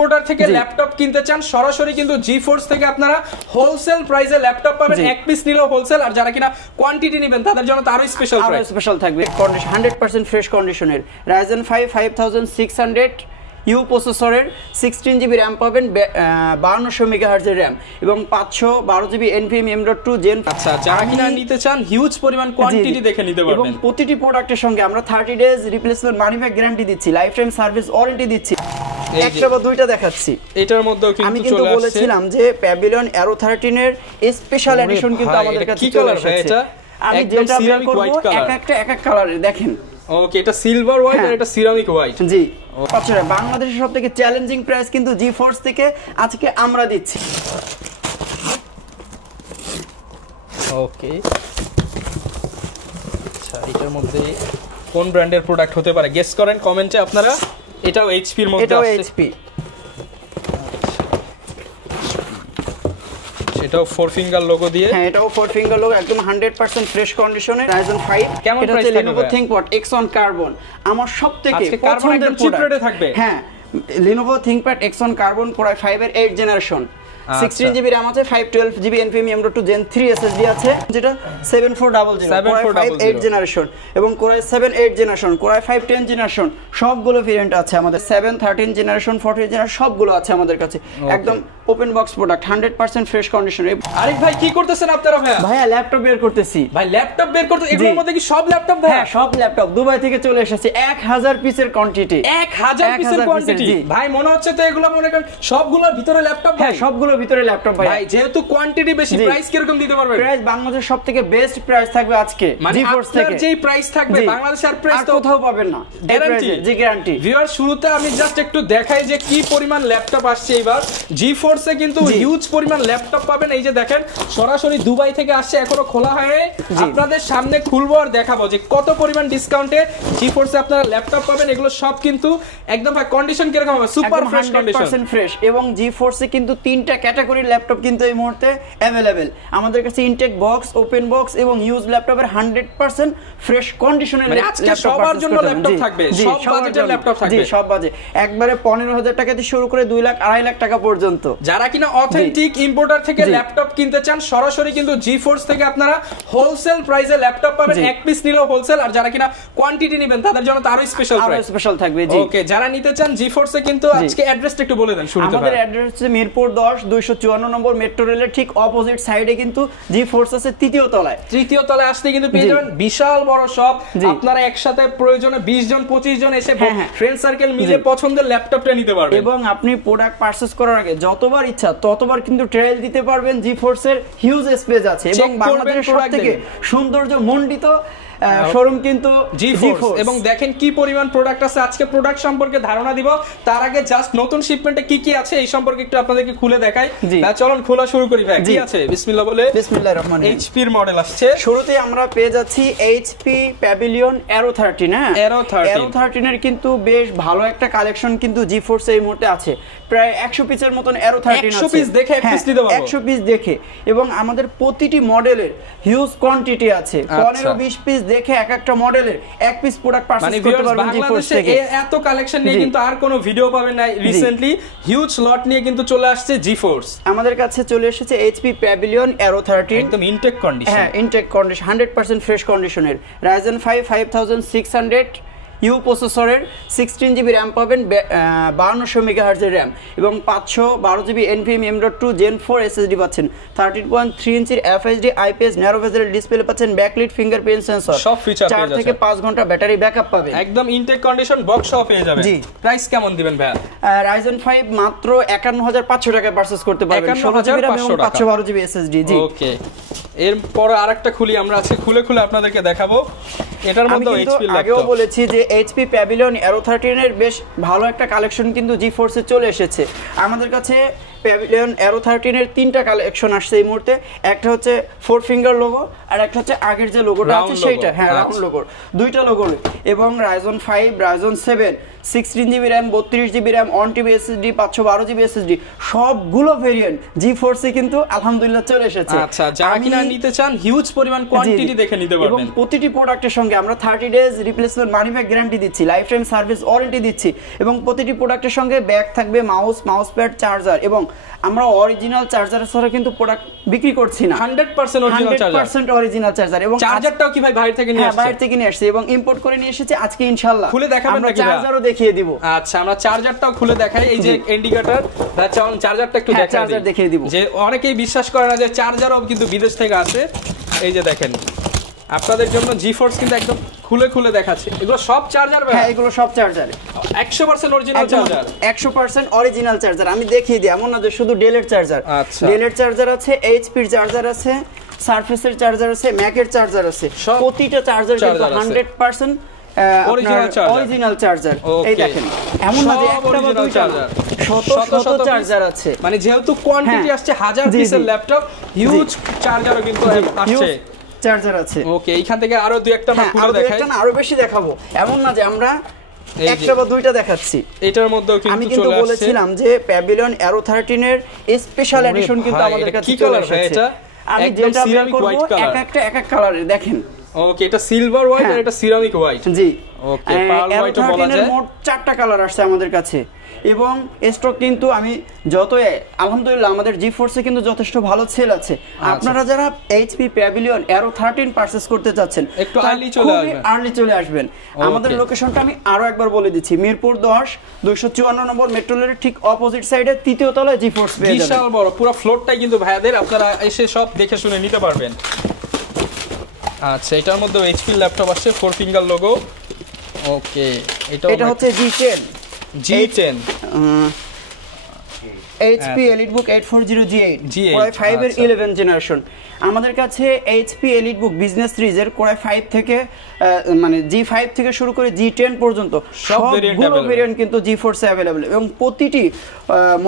Importer থেকে laptop কিনতে চান সরাসরি কিন্তু জিফোর্স থেকে আপনারা হোলসেল প্রাইসে ল্যাপটপ পাবেন, এক পিস নিলেও হোলসেল, আর যারা কিনা কোয়ান্টিটি নেবেন তাদের জন্য তো আরো স্পেশাল প্রাইস, স্পেশাল থাকবে। কন্ডিশন 100% ফ্রেশ কন্ডিশনের Ryzen 5 5600 ইউ প্রসেসরের 16GB র্যাম পাবেন, 5200 মেগাহার্জের র্যাম এবং 512GB NVMe M.2 Gen। আচ্ছা, যারা কিনা নিতে চান হিউজ পরিমাণ কোয়ান্টিটি দেখে নিতে পারবেন এবং প্রতিটি প্রোডাক্টের সঙ্গে আমরা 30 days replacement money back guarantee দিচ্ছি, লাইফ টাইম সার্ভিস ওয়ারেন্টি দিচ্ছি। একটা বা দুইটা দেখাচ্ছি, এটার মধ্যেও কিন্তু আমি কিন্তু বলেছিলাম যে প্যাভিলিয়ন Aero 13 এর স্পেশাল এডিশন কিন্তু আমাদের কাছে চলে এসেছে। আমি যেটা বের করব এক এক কালারের দেখেন। ওকে, এটা সিলভার হোয়াইট আর এটা সিরামিক হোয়াইট। জি, আচ্ছা, বাংলাদেশের সবথেকে চ্যালেঞ্জিং প্রাইস কিন্তু জিফোর্স থেকে আজকে আমরা দিচ্ছি। ওকে, আচ্ছা, এটার মধ্যে কোন ব্র্যান্ডের প্রোডাক্ট হতে পারে গেস করেন কমেন্টে আপনারা। এটাও এইচপি এর মধ্যে আছে, এটাও এইচপি, এটাও 4 ফিঙ্গার লোগো দিয়ে। হ্যাঁ, এটাও 4 ফিঙ্গার লোগো, একদম 100% ফ্রেশ কন্ডিশনে। Ryzen 5 কেমন প্রাইস থাকবে? Lenovo ThinkPad X1 Carbon আমার সবথেকে পছন্দের চিপ রেটে থাকবে। হ্যাঁ, Lenovo ThinkPad X1 Carbon Core i5 এর 8th জেনারেশন, 16GB RAM আছে, 512GB NVMe M.2 Gen 3 SSD আছে, যেটা 7400 8th জেনারেশন এবং Core i7 8th generation, Core i5 10th generation, সবগুলো ভেরিয়েন্ট আছে আমাদের। 7 13 জেনারেশন, 14 জেনারেশন সবগুলো আছে আমাদের কাছে। একদম open box product, 100% fresh condition. Arif ভাই কি করতেছেন আপনারা? ভাইয়া ল্যাপটপ বের করতেছি। ভাই ল্যাপটপ বের করতে, এগুলোর মধ্যে কি সব ল্যাপটপ? হ্যাঁ, সব ল্যাপটপ দুবাই থেকে চলে এসেছে, 1000 পিসের কোয়ান্টিটি। 1000 পিসের কোয়ান্টিটি ভাই, মনে হচ্ছে তো এগুলো মনে করেন সবগুলোর ভিতরে ল্যাপটপ। হ্যাঁ, সবগুলোর ভিতরে ল্যাপটপ ভাই। যেহেতু কোয়ান্টিটি বেশি, প্রাইস কিরকম দিতে পারবেন? প্রাইস বাংলাদেশের সবথেকে বেস্ট প্রাইস থাকবে আজকে জিফোর্স থেকে। যেই প্রাইস থাকবে বাংলাদেশে আর প্রাইস তো কোথাও পাবেন না, গ্যারান্টি। জি, গ্যারান্টি। ভিউয়ার, শুরুতে আমি জাস্ট একটু দেখাই যে কি পরিমাণ ল্যাপটপ আসছে এবার জিফোর্সে, কিন্তু হিউজ পরিমাণ ল্যাপটপ পাবেন। এই যে দেখেন, সরাসরি দুবাই থেকে আসছে, এখনো খোলা হয়নি, আপনাদের সামনে খুলবো আর দেখাবো যে কত পরিমাণ ডিসকাউন্টে জিফোর্সে আপনারা ল্যাপটপ পাবেন। এগুলো সব কিন্তু একদম কন্ডিশন কিরকম হবে? Super fresh condition, 100% fresh. এবং জিফোর্সে কিন্তু তিনটা ক্যাটাগরির ল্যাপটপ কিন্তু এই মুহূর্তে अवेलेबल আমাদের কাছে। ইনটেক বক্স, ওপেন বক্স এবং ইউজ ল্যাপটপের 100% ফ্রেশ কন্ডিশনের ল্যাপটপ সবার জন্য ল্যাপটপ থাকবে, সব বাজেটের ল্যাপটপ থাকবে। জি, সব বাজেট, একবারে 15000 টাকা থেকে শুরু করে 2 লাখ 2.5 লাখ টাকা পর্যন্ত। যারা কিনা অথেন্টিক ইম্পোর্টার থেকে ল্যাপটপ কিনতে চান সরাসরি কিন্তু জিফোর্স থেকে আপনারা হোলসেল প্রাইসে ল্যাপটপ পাবেন, এক পিস নিলেও হোলসেল, আর যারা কিনা কোয়ান্টিটি নেবেন তাদের জন্য তো আরো স্পেশাল প্রাইস, স্পেশাল থাকবে। জি, ওকে, যারা নিতে চান জিফোর্সে কিন্তু আজকে অ্যাড্রেসটা একটু বলে দেন শুরুতে। আমাদের অ্যাড্রেস হচ্ছে মিরপুর 10 254 নম্বর মেট্রো রেলের ঠিক অপোজিট সাইডে কিন্তু জিফোর্স আছে, তৃতীয় তলায় আসতে কিন্তু পেয়ে যাবেন বিশাল বড় শপ। আপনারা একসাথে প্রয়োজনে 20 জন 25 জন এসে ফ্রেন্ড সার্কেল মিলে পছন্দের ল্যাপটপটা নিতে পারবেন। এবং আপনি প্রোডাক্ট পারচেজ করার আগে যতবার ইচ্ছা ততবার কিন্তু ট্রায়াল দিতে পারবেন। জিফোর্স এর হিউজ স্পেস আছে এবং বাংলাদেশের সবথেকে সৌন্দর্য মণ্ডিত শোরুম কিন্তু জিফোর্স। এবং দেখেন কি পরিমাণ প্রোডাক্ট আছে, আজকে প্রোডাক্ট সম্পর্কে ধারণা দিব। তার আগে জাস্ট নতুন শিপমেন্টে কি কি আছে এই সম্পর্কে একটু আপনাদেরকে খুলে দেখাই। চলুন খোলা শুরু করি ভাই। কি আছে? বিসমিল্লাহ বলে। বিসমিল্লাহির রহমানির রহিম। এইচপি এর মডেল আসছে। শুরুতেই আমরা পেয়ে যাচ্ছি এইচপি প্যাভিলিয়ন Aero 13। হ্যাঁ, Aero 13 এর কিন্তু বেশ ভালো একটা কালেকশন কিন্তু জিফোর্স এই মুহূর্তে আছে। প্রায় 100 পিসের মতন Aero 13 আছে। 100 পিস দেখে এক পিস দিতে পারবো। 100 পিস দেখে, এবং আমাদের প্রতিটি মডেলের হিউজ কোয়ান্টিটি আছে। 15-20 পিস দেখে এক একটা মডেলের এক পিস প্রোডাক্ট পারচেজ করতে পারবেন জিফোর্স থেকে। এত কালেকশন নিয়ে কিন্তু আর কোনো ভিডিও পাবেন না। রিসেন্টলি হিউজ লট নিয়ে কিন্তু চলে আসছে জিফোর্স। আমাদের কাছে চলে এসেছে এইচপি প্যাভিলিয়ন Aero 13, একদম ইনটেক কন্ডিশন। হ্যাঁ, ইনটেক কন্ডিশন, 100% ফ্রেশ কন্ডিশনের। Ryzen 5 5600 ইউ প্রসেসরের 16GB র্যাম পাবেন, 5200 মেগাহার্জের র্যাম এবং 512GB NVMe M.2 Gen 4 SSD পাচ্ছেন। 13.3 ইঞ্চির FHD IPS ন্যারো বেজেল ডিসপ্লে পাচ্ছেন, ব্যাকলিট ফিঙ্গারপ্রিন্ট সেন্সর, সব ফিচার পেয়ে 4 থেকে 5 ঘন্টা ব্যাটারি ব্যাকআপ পাবেন। একদম ইনটেক কন্ডিশন বক্স সহ পেয়ে যাবেন। জি, প্রাইস কেমন দিবেন ভাই? Ryzen 5 মাত্র 51500 টাকায় পারচেজ করতে পারবেন, 16GB RAM এবং 512GB SSD। জি, ওকে। এরপর আরেকটা খুলি আমরা, আছে খুলে আপনাদেরকে দেখাবো। এটার মধ্যে এইচপি ল্যাপটপ। আগেও বলেছি যে এইচপি প্যাভিলিয়ন Aero 13 এর বেশ ভালো একটা কালেকশন কিন্তু জিফোর্সে চলে এসেছে। আমাদের কাছে প্যাভিলিয়ন অ্যারো 13 এর তিনটা কালেকশন আসছে এই মুহূর্তে। একটা হচ্ছে 4 ফিঙ্গার লোগো, আর একটা হচ্ছে আগের যে লোগোটা আছে সেইটা, হ্যাঁ রাউন্ড লোগো, দুইটা লোগো। এবং Ryzen 5, Ryzen 7, 16GB RAM, 32GB RAM, 1TB SSD, 512GB SSD সবগুলো ভেরিয়েন্ট GeForce এ কিন্তু আলহামদুলিল্লাহ চলে এসেছে। আচ্ছা, যারা কিনা নিতে চান হিউজ পরিমাণ কোয়ান্টিটি দেখে নিতে পারবেন। এবং প্রতিটি প্রোডাক্টের সঙ্গে আমরা 30 days replacement money back guarantee দিচ্ছি, লাইফ টাইম সার্ভিস ওয়ারেন্টি দিচ্ছি, এবং প্রতিটি প্রোডাক্টের সঙ্গে ব্যাগ থাকবে, মাউস প্যাড, চার্জার। এবং আমরা অরিজিনাল চার্জার ছাড়া কিন্তু প্রোডাক্ট বিক্রি করছি না, 100% অরিজিনাল চার্জার, 100% অরিজিনাল চার্জার। এবং চার্জারটাও কি ভাই বাইরে থেকে নিয়ে আসছে? বাইরে থেকে নিয়ে আসছে এবং ইম্পোর্ট করে নিয়ে এসেছে। আজকে ইনশাআল্লাহ খুলে দেখাবেন নাকি? চার্জারও দেখিয়ে দিব। আচ্ছা, আমরা চার্জারটাও খুলে দেখাই। এই যে ইন্ডিকেটর, চার্জারটা একটু দেখিয়ে দিব, যে অনেকেই বিশ্বাস করে না যে চার্জারও কিন্তু বিদেশ থেকে আসে। এই যে দেখেন, আপনাদের জন্য GeForce কিন্তু একদম খুলে খুলে দেখাচ্ছে। এগুলো সব চার্জার ভাই? হ্যাঁ, এগুলো সব charger, 100% original charger, 100% original charger. আমি দেখিয়ে দিই, এমন না যে শুধু ডেলের চার্জার। আচ্ছা, ডেলের চার্জার আছে, এইচপির চার্জার আছে, সারফেসের চার্জার আছে, ম্যাকের চার্জার আছে। প্রতিটা চার্জার কিন্তু 100% অরিজিনাল চার্জার। এই দেখেন, এমন না যে একটা বা দুইটা, শত চার্জার আছে। মানে যেহেতু কোয়ান্টিটি আসছে 1000 পিসের ল্যাপটপ, হিউজ চার্জারও কিন্তু আসছে, চার্জার আছে। ওকে, এইখান থেকে আরো দুই একটা আমরা খুলে দেখাই, আরো বেশি দেখাবো। এমন না যে আমরা একটা বা দুইটা দেখাচ্ছি। এটার মধ্যেও কিন্তু আমি কিন্তু বলেছিলাম যে প্যাভিলিয়ন অ্যারো 13 এর স্পেশাল এডিশন কিন্তু আমাদের কাছে চলে এসেছে। আমি যেটা বের করব এক এক কালারের দেখেন। ওকে, এটা সিলভার হোয়াইট আর এটা সিরামিক হোয়াইট। জি, ওকে, পার্ল হোয়াইটও বলা যায়। মোট 4টা কালার আসছে আমাদের কাছে। এবং স্টক কিন্তু আমি আলহামদুলিল্লাহ আমাদের GeForce এ কিন্তু যথেষ্ট ভালো সেল আছে। আপনারা যারা HP প্যাভিলিয়ন অ্যারো 13 পারচেজ করতে চাচ্ছেন, একটু আর্লি চলে আসবেন। আমাদের লোকেশনটা আমি আরো একবার বলে দিচ্ছি, মিরপুর 10 254 নম্বর মেট্রো রেলের ঠিক অপোজিট সাইডে 3য় তলায় GeForce পেয়ে যাবেন। বিশাল বড় পুরো ফ্লোরটাই কিন্তু ভাইয়াদের, আপনারা এসে সব দেখে শুনে নিতে পারবেন। আচ্ছা, এটার মধ্যে HP ল্যাপটপ আসছে, 4 ফিঙ্গার লোগো। ওকে, এটা হচ্ছে G10 HP EliteBook 840G8 Core i5 এর 11 জেনারেশন। আমাদের কাছে HP EliteBook বিজনেস সিরিজের Core i5 থেকে মানে G5 থেকে শুরু করে G10 পর্যন্ত সবগুলো ভেরিয়েন্ট কিন্তু GeForce अवेलेबल, এবং প্রতিটি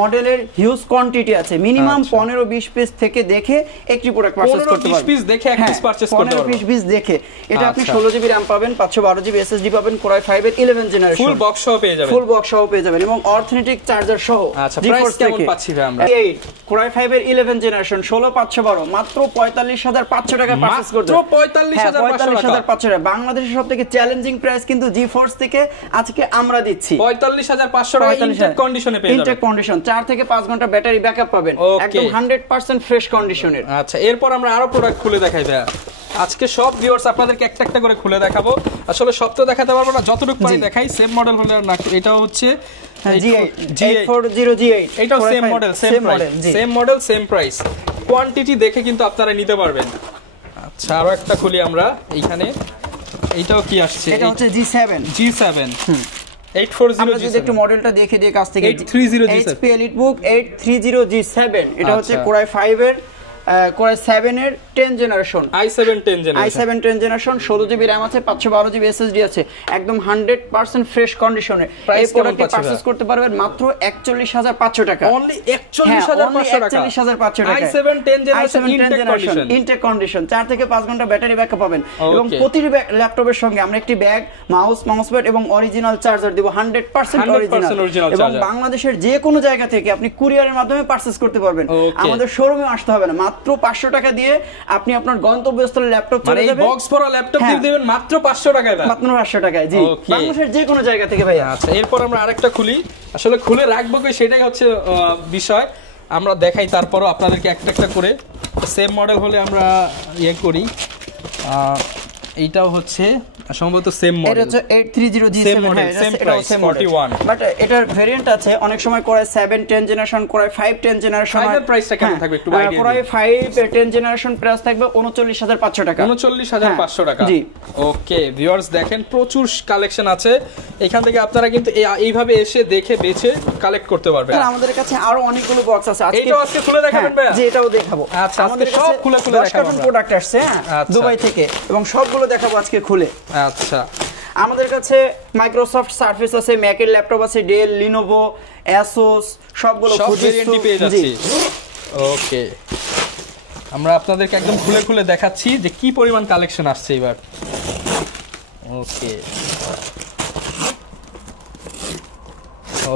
মডেলের হিউজ কোয়ান্টিটি আছে। মিনিমাম 15-20 পিস থেকে দেখে একটি প্রোডাক্ট পারচেজ করতে পারবেন। 15-20 পিস দেখে এক পিস পারচেজ করতে পারবেন। 15-20 পিস দেখে এটা আপনি 16GB RAM পাবেন, 512GB SSD পাবেন, Core i5 এর 11 জেনারেশন, ফুল বক্স সহ পেয়ে যাবেন, এবং অর্থনৈতিক চার্জার সহ। আচ্ছা, প্রাইস কেমন পাচ্ছি ভাই আমরা? Core i5 এর 11 জেনারেশন 16512 মাত্র 45500 টাকা পারচেজ করতে। মাত্র 45500 টাকা। বাংলাদেশের সবথেকে চ্যালেঞ্জিং প্রাইস কিন্তু GeForce থেকে আজকে আমরা দিচ্ছি 45500 টাকা। ইনটেক কন্ডিশনে পেয়ে যাবেন, ইনটেক কন্ডিশন, 4 থেকে 5 ঘন্টা ব্যাটারি ব্যাকআপ পাবেন, একদম 100% ফ্রেশ কন্ডিশনের। আচ্ছা, এরপর আমরা আরো প্রোডাক্ট খুলে দেখাই ভাই। আজকে সব ভিউয়ার্স আপনাদেরকে একটা একটা করে খুলে দেখাবো। আসলে সব তো দেখাতে পারবো না, যতটুকু পারি দেখাই। সেম মডেল হলে না, এটাও হচ্ছে G840G8, এটাও same model, same model, same price. Quantity দেখে কিন্তু আপনারা নিতে পারবেন। আচ্ছা, আরো একটা খুলি আমরা এইখানে। এইটাও কি আসছে? এটা হচ্ছে G7 840G7। আমরা যদি একটু মডেলটা দেখে দিয়ে কাছ থেকে, 830G7 HP EliteBook 830G7। এটা হচ্ছে Core i5 এর Core i7 এর 10 generation, i7 10 generation, 16GB RAM আছে, 512GB SSD আছে, একদম 100% ফ্রেশ কন্ডিশনে। এই প্রোডাক্টটি পারচেজ করতে পারবেন মাত্র 41500 টাকা। অনলি 41500 টাকা। 41500 টাকা। i7 10 জেনারেশন ইনটেক কন্ডিশন, 4 থেকে 5 ঘন্টা ব্যাটারি ব্যাকআপ পাবেন। এবং প্রতিটি ল্যাপটপের সঙ্গে আমরা একটি ব্যাগ, মাউস প্যাড এবং অরিজিনাল চার্জার দিব, 100% অরিজিনাল। এবং বাংলাদেশের যে কোনো জায়গা থেকে আপনি কুরিয়ারের মাধ্যমে পারচেজ করতে পারবেন। আমাদের শোরুমে আসতে হবে না, মাত্র 500 টাকা দিয়ে আপনি আপনার গন্তব্যস্থলে ল্যাপটপ চলে যাবেন। বক্স ভরা ল্যাপটপ দিয়ে দিবেন মাত্র 500 টাকায়, মাত্র 500 টাকায়। জি, বাংলাদেশের যে কোনো জায়গা থেকে ভাই। আচ্ছা, এরপর আমরা আরেকটা খুলি। আসলে খুলে রাখবো কি সেটাই হচ্ছে বিষয়, আমরা দেখাই। তারপরও আপনাদেরকে একটা একটা করে, সেম মডেল হলে আমরা করি। এইটাও হচ্ছে সম্ভবত সেম মডেল, এটা হচ্ছে 830G7 এটাও সেম 41, বাট এটার ভেরিয়েন্ট আছে। অনেক সময় Core i7 10 generation, Core i5 10 generation. এর প্রাইসটা কেমন থাকবে একটু আইডিয়া দিন। Core i5 10 জেনারেশন প্রাইস থাকবে 39500 টাকা। 39500 টাকা। জি, ওকে ভিউয়ার্স, দেখেন প্রচুর কালেকশন আছে এখান থেকে, আপনারা কিন্তু এইভাবে এসে দেখে বেছে কালেক্ট করতে পারবেন। আমাদের কাছে আরো অনেকগুলো বক্স আছে। আজকে খুলে দেখাবেন ভাই? জি, এটাও দেখাবো। আচ্ছা, আজকে সব খুলে দেখাবো। 10 কার্টন প্রোডাক্ট আসছে দুবাই থেকে, এবং সবগুলো দেখাবো আজকে খুলে। আচ্ছা, আমাদের কাছে মাইক্রোসফট সার্ফেস আছে, ম্যাকের ল্যাপটপ আছে, ডেল, লিনোভো, অ্যাসুস সবগুলো ভেরিয়েন্টই পেয়ে যাচ্ছি। ওকে, আমরা আপনাদেরকে একদম খুলে খুলে দেখাচ্ছি যে কি পরিমাণ কালেকশন আসছে এবার। ওকে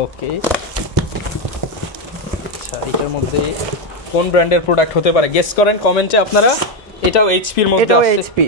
ওকে, আচ্ছা এটার মধ্যে কোন ব্র্যান্ডের প্রোডাক্ট হতে পারে গেস করেন কমেন্টে আপনারা। এটাও এইচপি এর মধ্যে আছে, এটাও এইচপি,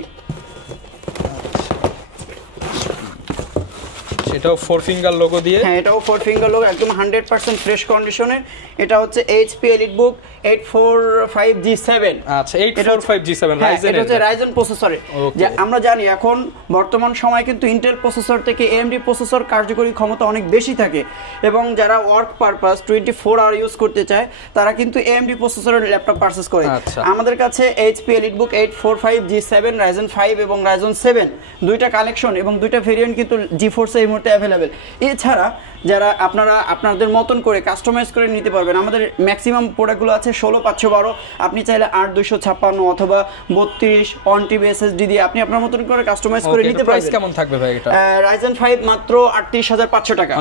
এটাও 4 ফিঙ্গার লোগো দিয়ে। হ্যাঁ এটাও 4 ফিঙ্গার লোগো, একদম 100% ফ্রেশ কন্ডিশনের। এটা হচ্ছে এইচপি এলিটবুক 845G7। আচ্ছা 845G7 রাইজেন, এটা হচ্ছে রাইজেন প্রসেসরে। যে আমরা জানি এখন বর্তমান সময়ে কিন্তু ইন্টেল প্রসেসর থেকে এএমডি প্রসেসর কার্যকরী ক্ষমতা অনেক বেশি থাকে, এবং যারা ওয়ার্ক পারপাস 24 আওয়ার ইউজ করতে চায় তারা কিন্তু এএমডি প্রসেসরের ল্যাপটপ পারচেজ করে। আমাদের কাছে এইচপি এলিটবুক 845G7 রাইজেন 5 এবং রাইজেন 7 দুইটা কালেকশন এবং দুইটা ভেরিয়েন্ট কিন্তু জিফোর্সে এই মুহূর্তে অ্যাভেলেবেল। এছাড়া যারা আপনারা আপনাদের মতন করে কাস্টমাইজ করে নিতে পারবেন, আমাদের ম্যাক্সিমাম প্রোডাক্টগুলো আছে 16512, আপনি চাইলে 8256 অথবা 32 অন টিভি এসএসডি দিয়ে আপনি আপনার মতন করে কাস্টমাইজ করে নিতে পারবেন। প্রাইস কেমন থাকবে ভাই এটা? রাইজেন 5 মাত্র 38500 টাকা।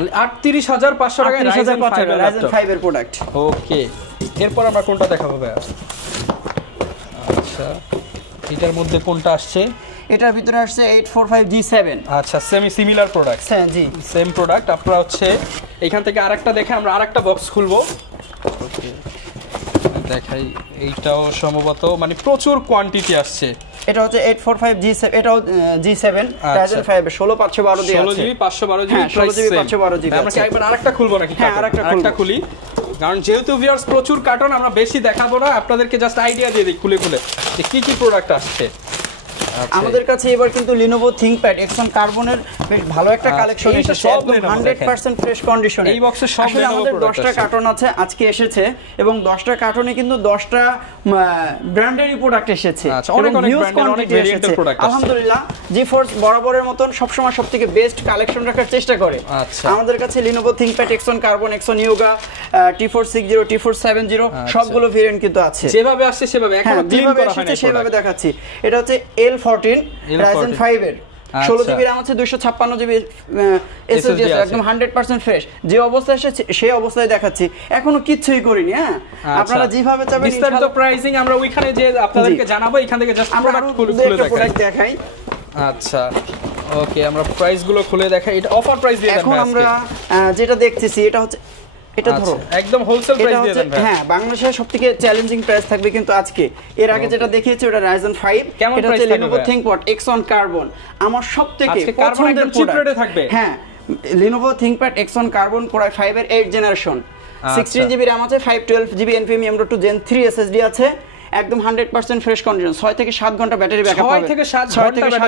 38500 টাকায় রাইজেন 5 এর প্রোডাক্ট। ওকে, এরপর আমরা কোনটা দেখাবো ভাই? আচ্ছা এটার মধ্যে কোনটা আসছে? এটার ভিতরে আসছে 845G7। আচ্ছা সিমিলার প্রোডাক্ট। হ্যাঁ জি, সেম প্রোডাক্ট। আপনারা হচ্ছে এখান থেকে আরেকটা দেখে আমরা আরেকটা বক্স খুলবো। ওকে দেখাই, এইটাও সম্ভবত মানে প্রচুর কোয়ান্টিটি আসছে। এটা হচ্ছে 845G7, এটাও G7 Ryzen 5 16512 দিয়ে আছে, 16GB 512GB, 16GB 512GB। আমরা কি একবার আরেকটা খুলবো নাকি? হ্যাঁ আরেকটা খুলি, কারণ যেহেতু ভিউয়ার্স প্রচুর কার্টন আমরা বেশি দেখাবো না, আপনাদেরকে জাস্ট আইডিয়া দিয়ে দিই খুলে খুলে যে কি কি প্রোডাক্ট আসছে। আমাদের কাছে এবার কিন্তু Lenovo ThinkPad Exxon কার্বনের বেশ ভালো একটা কালেকশন এসেছে, একদম 100% ফ্রেশ কন্ডিশনে। এই বক্সে সব Lenovo আমাদের 10টা কার্টন আছে আজকে এসেছে, এবং 10টা কার্টনে কিন্তু 10টা ব্র্যান্ডেরই প্রোডাক্ট এসেছে। আচ্ছা অনেক ব্র্যান্ডের অনেক ভেরিয়েন্টের প্রোডাক্ট আছে। আলহামদুলিল্লাহ জিফোর্স বরাবরের মতন সবসময় সবথেকে বেস্ট কালেকশন রাখার চেষ্টা করে। আচ্ছা আমাদের কাছে Lenovo ThinkPad Exxon Carbon, Exxon Yoga, T460, T470 সবগুলো ভেরিয়েন্ট কিন্তু আছে। যেভাবে আসছে সেভাবে, এখনো ক্লিন করা হয়নি, সেভাবে দেখাচ্ছি। এটা হচ্ছে L14 Ryzen 5 এর 16GB RAM আছে, 256GB SSD আছে, একদম 100% ফ্রেশ। যে অবস্থায় এসেছে সেই অবস্থায় দেখাচ্ছি, এখনো কিচ্ছুই করিনি। হ্যাঁ আপনারা যেভাবে চাবেন বিস্তারিত প্রাইসিং আমরা ওইখানে যে আপনাদেরকে জানাবো, এখান থেকে জাস্ট প্রোডাক্ট খুলে দেখাই। আচ্ছা ওকে, আমরা প্রাইস গুলো খুলে দেখাই। এটা অফার প্রাইস দিয়ে দেন। এখন আমরা যেটা দেখতেছি এটা হচ্ছে, এটা ধরো একদম হোলসেল প্রাইস দিয়ে দেন। হ্যাঁ বাংলাদেশের সবথেকে চ্যালেঞ্জিং প্রাইস থাকবে কিন্তু আজকে। এর আগে যেটা দেখিয়েছি ওটা Ryzen 5, এটা হচ্ছে Lenovo ThinkPad Exxon Carbon, আমার সবথেকে পছন্দের চিপ রেটে থাকবে। হ্যাঁ Lenovo ThinkPad Exxon Carbon Core i5 এর 8th জেনারেশন, 16GB RAM আছে, 512GB NVMe M.2 Gen 3 SSD আছে, একদম 100% ফ্রেশ কন্ডিশন। 6 থেকে 7 ঘন্টা ব্যাটারি ব্যাকআপ পাবেন। 6 থেকে 7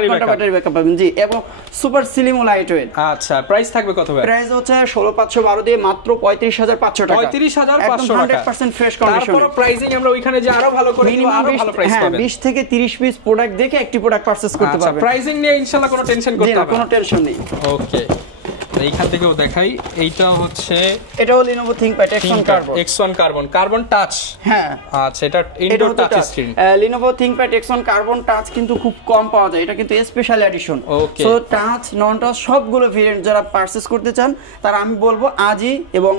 ঘন্টা ব্যাটারি ব্যাকআপ পাবেন জি, এবং সুপার স্লিম ও লাইট ওয়েট। আচ্ছা প্রাইস থাকবে কত ভাই? প্রাইস হচ্ছে 16512 দিয়ে মাত্র 35500 টাকা। 35500 টাকা, 100% ফ্রেশ কন্ডিশন। তারপর প্রাইসিং আমরা ওইখানে যে আরো ভালো করে দিব, আরো ভালো প্রাইস পাবেন। 20 থেকে 30 পিস প্রোডাক্ট দেখে একটি প্রোডাক্ট পারচেজ করতে পারবেন। আচ্ছা প্রাইসিং নিয়ে ইনশাআল্লাহ কোনো টেনশন করতে হবে না, কোনো টেনশন নেই। ওকে এইখান থেকেও দেখাই। এইটা হচ্ছে, এটাও Lenovo ThinkPad Exxon Carbon carbon touch. হ্যাঁ আচ্ছা এটা indoor touch screen. Lenovo ThinkPad Exxon Carbon touch কিন্তু খুব কম পাওয়া যায়, এটা কিন্তু স্পেশাল এডিশন। সো টাচ নন টাচ সবগুলো ভেরিয়েন্ট যারা পারচেজ করতে চান তারা আমি বলবো আজই এবং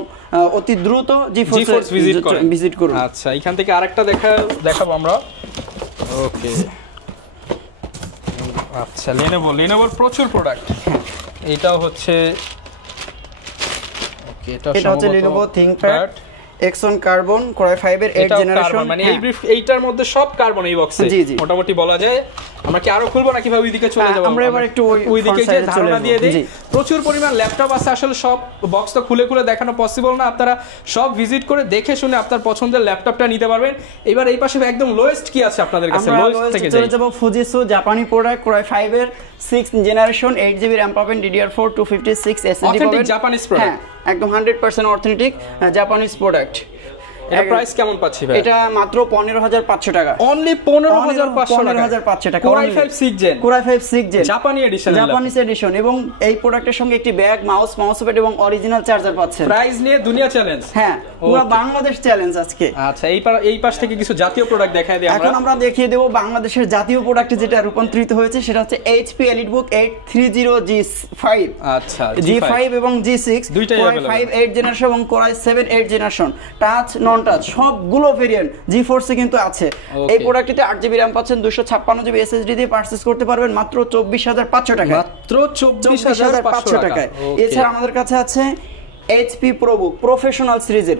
অতি দ্রুত জিফোর্স ভিজিট করুন। আচ্ছা এখান থেকে আরেকটা দেখাবো আমরা। ওকে আচ্ছা Lenovoর প্রচুর প্রোডাক্ট। এটাও হচ্ছে, ওকে এটা হচ্ছে Lenovo ThinkPad Exxon Carbon Core i5 এর 8th জেনারেশন। মানে এইটার মধ্যে সব কার্বন এই বক্সে মোটামুটি বলা যায়। আমরা কি আরো খুলবো নাকি ভাই ওইদিকে চলে যাব? আমরা এবার একটু ওইদিকে যে ধারণা দিয়ে দেই। প্রচুর পরিমাণ ল্যাপটপ আছে, আসলে সব বক্স তো খুলে খুলে দেখানো পসিবল না, আপনারা সব ভিজিট করে দেখে শুনে আপনার পছন্দের ল্যাপটপটা নিতে পারবেন। এবার এই পাশে একদম লোয়েস্ট কি আছে আপনাদের কাছে? লোয়েস্ট থেকে চলে যাব Fujitsu জাপানি প্রোডাক্ট Core i5 এর 6th জেনারেশন, 8GB RAM পাবেন, DDR4 256 SSD পাবেন। অথেন্টিক জাপানিজ প্রোডাক্ট, একদম 100% অথেন্টিক জাপানিজ প্রোডাক্ট। এটা প্রাইস কেমন পাচ্ছি ভাই? এটা মাত্র 15500 টাকা। অনলি 15500 টাকা। Core i5 6 Gen, Core i5 6 Gen জাপানি এডিশন, জাপানিজ এডিশন, এবং এই প্রোডাক্টের সঙ্গে একটি ব্যাগ, মাউসপ্যাড এবং অরিজিনাল চার্জার পাচ্ছেন। প্রাইস নিয়ে দুনিয়া চ্যালেঞ্জ। হ্যাঁ, পুরো বাংলাদেশ চ্যালেঞ্জ আজকে। আচ্ছা, এই পাশ থেকে কিছু জাতীয় প্রোডাক্ট দেখাই দিই আমরা। এখন আমরা দেখিয়ে দেব বাংলাদেশের জাতীয় প্রোডাক্টে যেটা রূপান্তরিত হয়েছে, সেটা হচ্ছে HP EliteBook 830G5। আচ্ছা, G5 এবং G6 দুইটাই Core i5 8 জেনারেশন এবং Core i7 8 জেনারেশন, টাচ নন টাচ সবগুলো ভেরিয়েন্ট GeForce এ কিন্তু আছে। এই প্রোডাক্টটিতে 8GB RAM পাচ্ছেন, 256GB SSD দিয়ে পারচেজ করতে পারবেন মাত্র 24500 টাকায়। মাত্র 24500 টাকায়। এছাড়া আমাদের কাছে আছে HP ProBook প্রফেশনাল সিরিজের,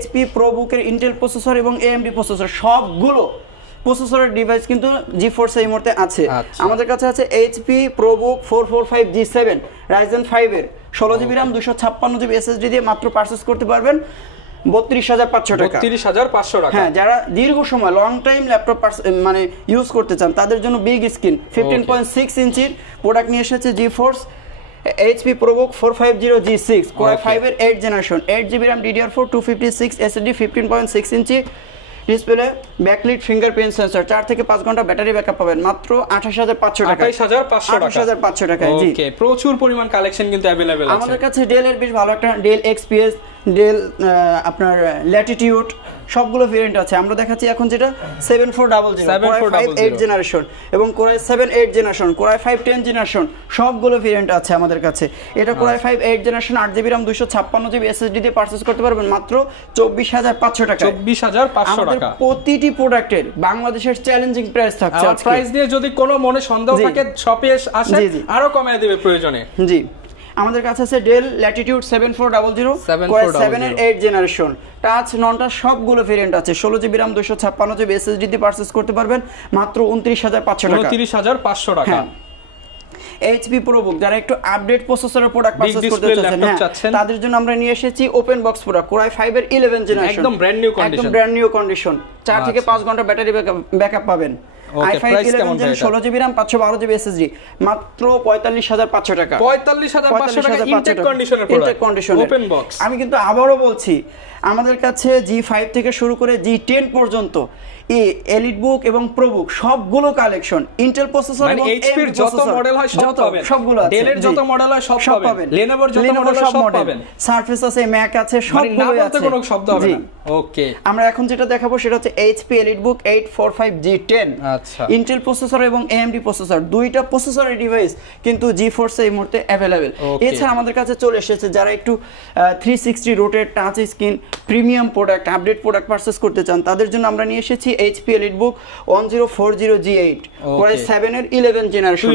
HP ProBook এর ইন্টেল প্রসেসর এবং AMD প্রসেসর সবগুলো প্রসেসরের ডিভাইস কিন্তু GeForce এই মুহূর্তে আছে। আমাদের কাছে আছে HP ProBook 445G7 Ryzen 5 এর 16GB RAM 256GB SSD দিয়ে মাত্র পারচেজ করতে পারবেন 32500 টাকা। 32500 টাকা। হ্যাঁ, যারা দীর্ঘ সময় লং টাইম ল্যাপটপ মানে ইউজ করতে চান তাদের জন্য বিগ স্ক্রিন 15.6 ইঞ্চির প্রোডাক্ট নিয়ে এসেছে GeForce HP ProBook 450G6 Core i5 এর 8 generation, 8GB RAM DDR4 256 SSD 15.6 inch display, backlit fingerprint sensor, 4 থেকে 5 ঘন্টা ব্যাটারি ব্যাকআপ পাবেন মাত্র 28500 টাকা। 28500 টাকা। জি, ওকে, প্রচুর পরিমাণ কালেকশন কিন্তু अवेलेबल আছে। আমাদের কাছে ডেল এর বেশ ভালো একটা ডেল XPS, ডেল আপনার ল্যাটিটিউড সবগুলো ভেরিয়েন্ট আছে। আমরা দেখাচ্ছি এখন যেটা 7400 Core i5 8 জেনারেশন এবং Core i7 8 generation, Core i5 10 generation সবগুলো ভেরিয়েন্ট আছে আমাদের কাছে। এটা Core i5 8 generation 8GB RAM 256GB SSD দিয়ে পারচেজ করতে পারবেন মাত্র 24500 টাকা। 24500 টাকা। প্রতিটি প্রোডাক্টের বাংলাদেশের চ্যালেঞ্জিং প্রাইস থাকছে। প্রাইস দিয়ে যদি কোনো মনে সন্দেহ থাকে শপে আসেন, আরো কমিয়ে দেবে প্রয়োজনে। জি, আমাদের কাছে আছে ডেল ল্যাটিটিউড 7400 Core i7 এর 8 জেনারেশন, টাচ নন টাচ সবগুলো ভেরিয়েন্ট আছে। 16GB RAM 256GB SSD দিয়ে পারচেজ করতে পারবেন মাত্র 29500 টাকা। 29500 টাকা। HP ProBook যারা একটু আপডেট প্রসেসরের প্রোডাক্ট পারচেজ করতে চাচ্ছেন তাদের জন্য আমরা নিয়ে এসেছি open box product Core i5 এর 11 জেনারেশন, একদম ব্র্যান্ড নিউ কন্ডিশন, 4 থেকে 5 ঘন্টা ব্যাটারি ব্যাকআপ পাবেন। i5 11 gen 16GB RAM 512GB SSD মাত্র 45500 টাকা। 45500 টাকা ইনটেক কন্ডিশনের প্রোডাক্ট, ওপেন বক্স। আমি কিন্তু আবারো বলছি, আমাদের কাছে G5 থেকে শুরু করে G10 পর্যন্ত EliteBook এবং ProBook সবগুলো কালেকশন, ইন্টেল প্রসেসর এবং HP এর যত মডেল হয় সব পাবেন, সবগুলো আছে। ডেল এর যত মডেল হয় সব পাবেন, Lenovo এর যত মডেল সব পাবেন, Surface আছে, Mac আছে, সবগুলো আছে, কোনো শব্দ হবে না। ওকে, আমরা এখন যেটা দেখাবো সেটা হচ্ছে HP EliteBook 845G10। আচ্ছা, ইন্টেল প্রসেসর এবং AMD প্রসেসর, দুইটা প্রসেসরের ডিভাইস কিন্তু GeForce এই মুহূর্তে अवेलेबल। এছাড়া আমাদের কাছে চলে এসেছে যারা একটু 360 rotate touch screen premium product, update product purchase করতে চান তাদের জন্য আমরা নিয়ে এসেছি HP EliteBook 1040G8 Core i7 এর 11 generation,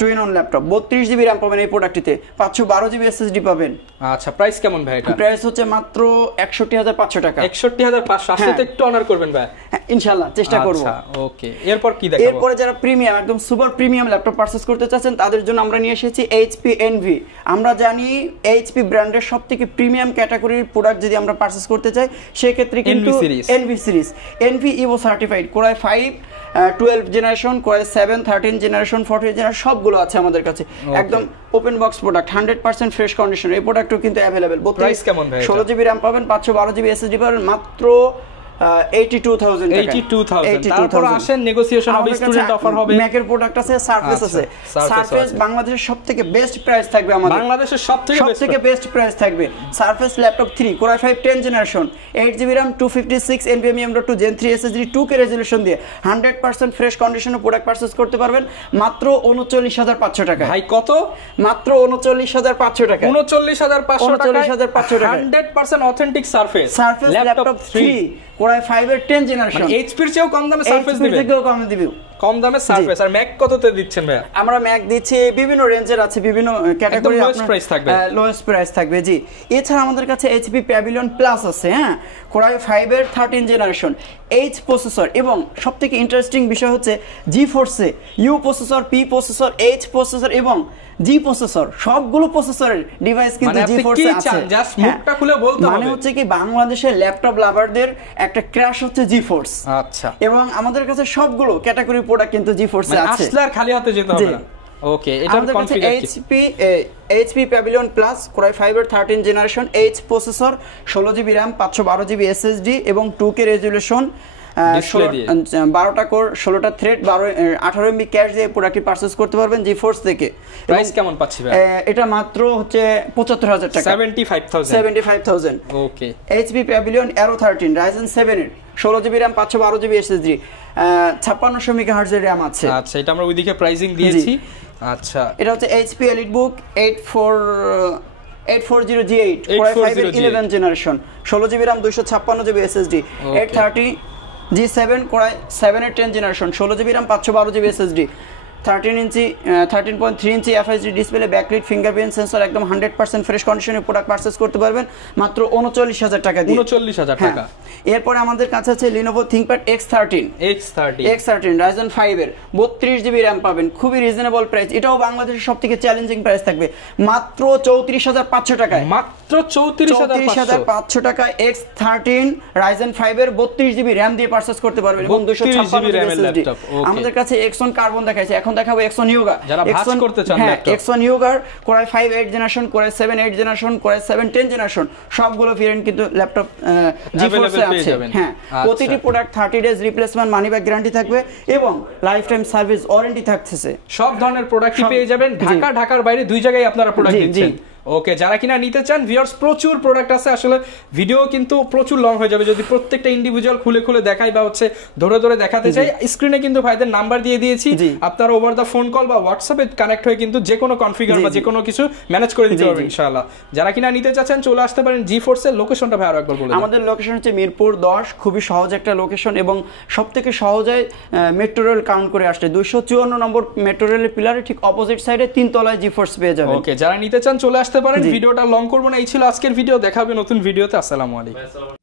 2-in-1 laptop, 32GB RAM পাবেন এই প্রোডাক্টটিতে, 512GB SSD পাবেন। আচ্ছা, প্রাইস কেমন ভাই এটা? প্রাইস হচ্ছে মাত্র 61500 টাকা। 61500 আসলে তো একটু অনার করবেন ভাই। ইনশাআল্লাহ চেষ্টা করব। আচ্ছা, ওকে, এরপর কি দেখাবো? এরপরে যারা প্রিমিয়াম একদম সুপার প্রিমিয়াম ল্যাপটপ পারচেজ করতে চাচ্ছেন তাদের জন্য আমরা নিয়ে এসেছি HP Envy। আমরা জানি HP ব্র্যান্ডের সবথেকে প্রিমিয়াম ক্যাটাগরির প্রোডাক্ট যদি আমরা পারচেজ করতে চাই সেই ক্ষেত্রে কিন্তু Envy series, Envy Evo certified, Core i5 12 generation, Core i7 13 generation, 14 generation সবগুলো আছে আমাদের কাছে। একদম open box product, 100% fresh condition. এই প্রোডাক্টও কিন্তু अवेलेबल। প্রাইস কেমন ভাই? 16GB RAM পাবেন, 512GB SSD পাবেন মাত্র 82000 টাকা। 82000 তারপর আসেন নেগোসিয়েশন হবে, স্টুডেন্ট অফার হবে। ম্যাকের প্রোডাক্ট আছে, সারফেস আছে। সারফেস বাংলাদেশের সবথেকে বেস্ট প্রাইস থাকবে, আমাদের বাংলাদেশের সবথেকে বেস্ট প্রাইস থাকবে। Surface laptop 3 Core i5 10 generation, 8GB RAM 256 NVMe M.2 Gen 3 SSD 2K resolution দিয়ে 100% ফ্রেশ কন্ডিশনে প্রোডাক্ট পারচেজ করতে পারবেন মাত্র 39500 টাকা। ভাই কত? মাত্র 39500 টাকা। 39500 টাকা 100% authentic surface laptop 3 Core i5 এর 10 জেনারেশন, মানে HP এর চেয়েও কম দামে সারফেস দিবেন, থেকেও কম দিবেন, কম দামে সারফেস। আর ম্যাক কততে দিচ্ছেন ভাই? আমরা ম্যাক দিচ্ছি বিভিন্ন রেঞ্জের আছে, বিভিন্ন ক্যাটাগরি, লোয়েস্ট প্রাইস থাকবে, লোয়েস্ট প্রাইস থাকবে। জি, এছাড়া আমাদের কাছে HP Pavilion Plus আছে। হ্যাঁ, Core i5 এর 13 জেনারেশন, H প্রসেসর, এবং সবথেকে ইন্টারেস্টিং বিষয় হচ্ছে GeForce এ U processor, P processor, H processor এবং G প্রসেসর সবগুলো প্রসেসরের ডিভাইস কিন্তু GeForce এ আছে। জাস্ট মুখটা খুলে বলতে হবে, মানে হচ্ছে কি বাংলাদেশের ল্যাপটপ লাভারদের একটা ক্র্যাশ হচ্ছে GeForce। আচ্ছা, এবং আমাদের কাছে সবগুলো ক্যাটাগরি প্রোডাক্ট কিন্তু GeForce এ আছে। আসলে আর খালি হাতে যেতে হবে না। ওকে, এটা configure HP Pavilion plus Core i 5 এর 13 generation H processor, 16GB RAM, 512GB SSD এবং 2K রেজোলিউশন, 12টা কোর, 16টা থ্রেড, 18 MB ক্যাশ দিয়ে প্রোডাক্টটি পারচেজ করতে পারবেন জিফোর্স থেকে। প্রাইস কেমন পাচ্ছি ভাই? এটা মাত্র হচ্ছে 75000 টাকা, 75000। ওকে, এইচপি প্যাভিলিয়ন অ্যারো 13 Ryzen 7 এর 16GB RAM, 512GB SSD, 5600 MHz এর RAM আছে। আচ্ছা, এটা আমরা ওইদিকে প্রাইসিং দিয়েছি। আচ্ছা, এটা হচ্ছে HP EliteBook 840G8 Core i5 এর 11 generation, 16GB RAM, 256GB SSD, 830G7 Core i7 এর 10 generation, 16GB RAM, 512GB SSD, 13.3 ইঞ্চি FHD display, backlight, fingerprint sensor, একদম 100% ফ্রেশ কন্ডিশনে প্রোডাক্ট পারচেজ করতে পারবেন মাত্র 39000 টাকা দিয়ে। 39000 টাকা। এরপরে আমাদের কাছে আছে Lenovo ThinkPad X13 Ryzen 5 এর 32GB RAM পাবেন, খুবই রিজনেবল প্রাইস। এটাও বাংলাদেশের সবথেকে চ্যালেঞ্জিং প্রাইস থাকবে মাত্র 34500 টাকায়, মাত্র 34500 টাকা। X13 Ryzen 5 এর 32GB RAM দিয়ে পারচেজ করতে পারবেন এবং 256GB SSD। আমাদের কাছে Exxon Carbon দেখাইছে, এখন দেখাবো Exxon Yoga। যারা ভাঁজ করতে চান laptop, Exxon Yoga Core i5 8 generation, Core i7 8 generation, Core i7 10 generation, সবগুলো ভেরিয়েন্ট কিন্তু ল্যাপটপ জিফোর্স এ আছে। হ্যাঁ, প্রতিটি product 30 days replacement money back guarantee থাকবে এবং লাইফ টাইম সার্ভিস ওয়ারেন্টি থাকতেছে। সব ধরনের প্রোডাক্টই পেয়ে যাবেন, ঢাকার বাইরে দুই জায়গায় আপনারা প্রোডাক্ট দিচ্ছেন। ওকে, যারা কিনা নিতে চান ভিউয়ার্স, প্রচুর প্রোডাক্ট আছে। আসলে ভিডিও কিন্তু প্রচুর লং হয়ে যাবে যদি প্রত্যেকটা ইন্ডিভিজুয়াল খুলে দেখাই বা হচ্ছে ধরে দেখাতে চাই। স্ক্রিনে কিন্তু ভাইদের নাম্বার দিয়ে দিয়েছি, আপনারা ওভার দা ফোন কল বা হোয়াটসঅ্যাপে কানেক্ট হয়ে কিন্তু যে কোনো কনফিগার বা যে কোনো কিছু ম্যানেজ করে দিতে পারবেন ইনশাআল্লাহ। যারা কিনা নিতে চাচ্ছেন চলে আসতে পারেন জিফোর্স এর। লোকেশনটা ভাই আরো একবার বলে দিন। আমাদের লোকেশন হচ্ছে মিরপুর 10, খুবই সহজ একটা লোকেশন এবং সবথেকে সহজে মেট্রো রেল কাউন্ট করে আসলে 254 নম্বর মেট্রো রেলের পিলারে ঠিক অপোজিট সাইডে 3 তলায় জিফোর্স পেয়ে যাবেন। ওকে, যারা নিতে চান চলে আসতে পারেন। ভিডিওটা লং করব না, এই ছিল আজকের ভিডিও। দেখা হবে নতুন ভিডিওতে। আসসালামু আলাইকুম।